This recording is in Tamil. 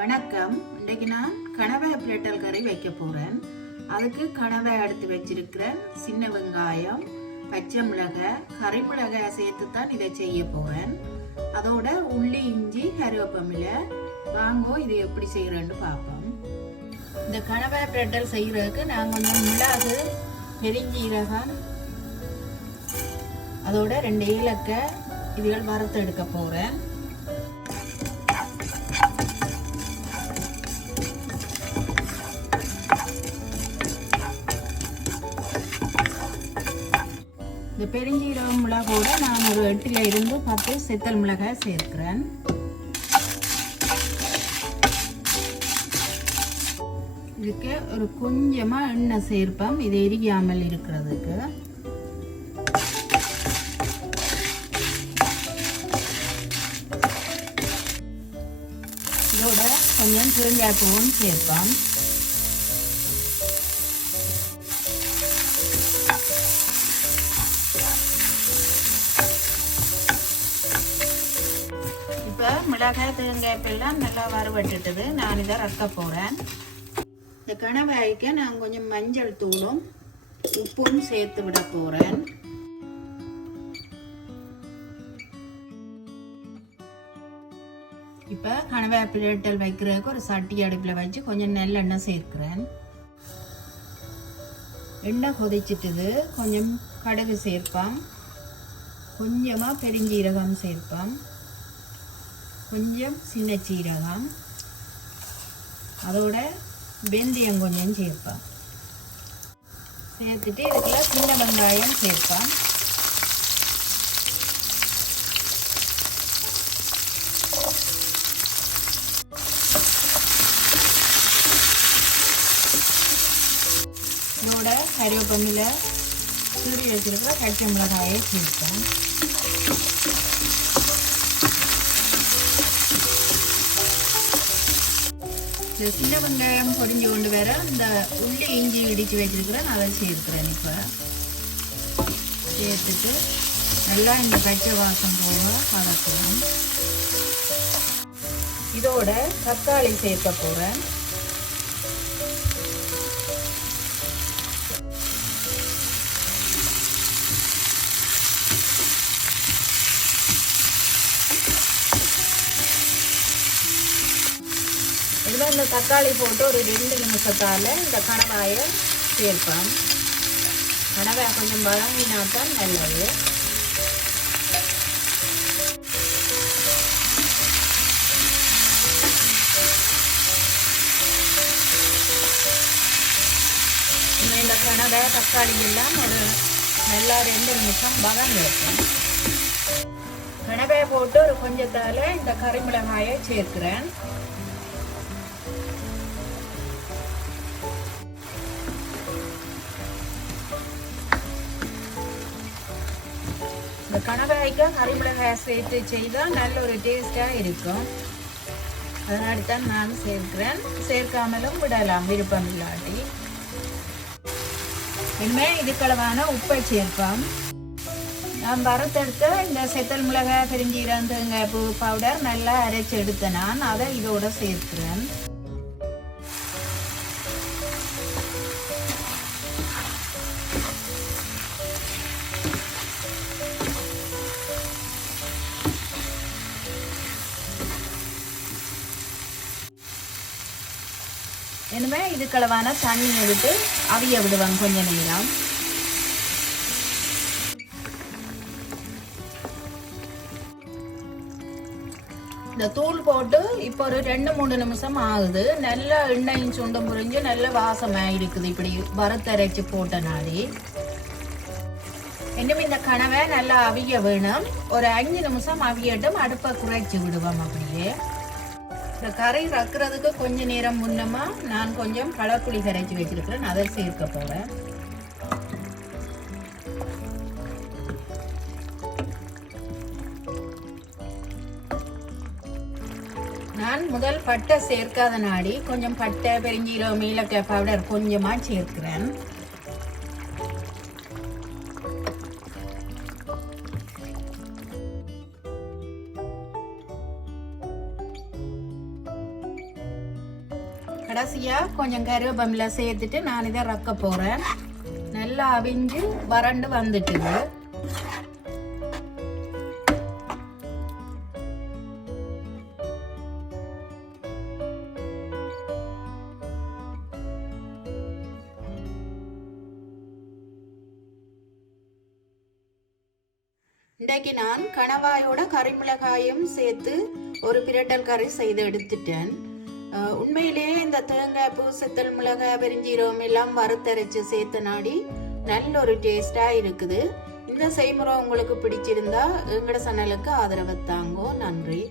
வணக்கம். இன்றைக்கு நான் கணவாய் பிரட்டல் கறி வைக்க போகிறேன். அதுக்கு கணவாய் எடுத்து வச்சிருக்கிறேன். சின்ன வெங்காயம், பச்சை மிளகாய், கறி மிளகாய் சேர்த்து தான் இதை செய்ய போகிறேன். அதோட உள்ளி, இஞ்சி, கருவேப்பிலை. வாங்கோ இது எப்படி செய்கிறேன்னு பார்ப்போம். இந்த கணவாய் பிரட்டல் செய்கிறதுக்கு நான் கொஞ்சம் மிளகு, பெருஞ்சீரகம், அதோட 2 ஏலக்காய் இதுகள் வறுத்து எடுக்க போகிறேன். இந்த பெருஞ்சீரகம் மிளகோட நான் ஒரு 8 இருந்து 10 செத்தல் மிளகாய் சேர்க்கிறேன். இதுக்கு ஒரு கொஞ்சமா எண்ணெய் சேர்ப்போம், இது எரியாமல் இருக்கிறதுக்கு. இதோட கொஞ்சம் பெருங்காய தூளும் சேர்ப்போம். இப்போ மிளகாய் தேங்காய்ப்பெல்லாம் நல்லா வறுவட்டுட்டது. நான் இதை ரக்க போகிறேன். இந்த கணவாய்க்கு நான் கொஞ்சம் மஞ்சள் தூளும் உப்பும் சேர்த்து விட போகிறேன். இப்போ கணவாய் பிரட்டல் வைக்கிறதுக்கு ஒரு சட்டி அடுப்பில் வச்சு கொஞ்சம் நல்லெண்ணெய் சேர்க்கிறேன். எண்ணெய் கொதிச்சிட்டுது. கொஞ்சம் கடுகு சேர்ப்போம், கொஞ்சமாக பெருஞ்சீரகம் சேர்ப்போம், கொஞ்சம் சின்ன சீரகம், அதோட வெந்தயம் கொஞ்சம் சேர்ப்போம். சேர்த்துட்டு இதுக்குள்ள சின்ன வெங்காயம் சேர்ப்போம். இதோட கருவேப்பிலை, சூடி வச்சிருக்கிற பச்சை மிளகாயை சேர்ப்போம். இந்த சின்ன வெங்காயம் பொரிஞ்சு கொண்டு வர இந்த உள்ளி, இஞ்சி இடித்து வச்சிருக்கிறேன், அதை சேர்க்கிறேன். இப்போ சேர்த்துட்டு நல்லா இந்த பச்சை வாசம் போக வதக்குறேன். இதோட தக்காளி சேர்க்க போகிறேன். இதில் இந்த தக்காளி போட்டு ஒரு 2 நிமிஷத்தால் இந்த கணவாயை சேர்ப்போம். கணவாய் கொஞ்சம் வதங்கினாத்தான் நல்லது. இந்த கணவாய் தக்காளி எல்லாம் ஒரு நல்லா 2 நிமிஷம் வதங்கி வைப்போம். கணவாயை போட்டு ஒரு கொஞ்சத்தால் இந்த கறி மிளகாயை சேர்க்கிறேன். இந்த கணவாய்க்கு கறி மிளகாயை சேர்த்து செய்தால் நல்ல ஒரு டேஸ்டாக இருக்கும். அதனால தான் நான் சேர்க்கிறேன். சேர்க்காமலும் விடலாம் விருப்பம் இல்லாட்டி. இனிமேல் இதுக்களவான உப்பை சேர்ப்போம். நான் வறுத்தெடுத்த இந்த செத்தல் மிளகாய், பெருஞ்சீரகம், தேங்காய் பூ பவுடர் நல்லா அரைச்சி எடுத்த நான் அதை இதோட சேர்க்கிறேன். இனிமேல் இதுக்களவான தண்ணியை விட்டு அவிய விடுவாங்க கொஞ்ச நேரம். இந்த தூள் போட்டு இப்போ ஒரு 2-3 நிமிஷம் ஆகுது. நல்ல எண்ணெயும் சுண்ட முறிஞ்சு நல்ல வாசமாக இருக்குது. இப்படி வறுத்தரைச்சி போட்டனாலே இன்னும் இந்த கணவை நல்லா அவிய வேணும். ஒரு 5 நிமிஷம் அவியட்டும். அடுப்பை குறைச்சி விடுவோம். அப்படியே இந்த கறி ரக்கிறதுக்கு கொஞ்ச நேரம் முன்னமா நான் கொஞ்சம் களப்புளி கரைச்சி வச்சிருக்கிறேன், அதை சேர்க்க போகிறேன். நான் முதல் பட்டை சேர்க்காத நாடி கொஞ்சம் பட்டை, பெருஞ்சீரகம், ஏலக்காய் பவுடர் கொஞ்சமாக சேர்க்கிறேன். கடைசியா கொஞ்சம் கருவேப்பிலை சேர்த்துட்டு நான் இதை ரக்க போறேன். நல்லா அவிஞ்சு வறண்டு வந்துட்டுது. இன்றைக்கு நான் கணவாயோட கறிமிளகாயும் சேர்த்து ஒரு பிரட்டல் கறி செய்து எடுத்துட்டேன். உண்மையிலேயே இந்த தேங்காய் பூ, செத்தல் மிளகாய், பெருஞ்சீரகம் எல்லாம் வறுத்தரைச்சு சேர்த்த நாடி நல்ல ஒரு டேஸ்டா இருக்குது. இந்த செய்முறை உங்களுக்கு பிடிச்சிருந்தா எங்களோட சேனலுக்கு ஆதரவு தாங்கோ. நன்றி.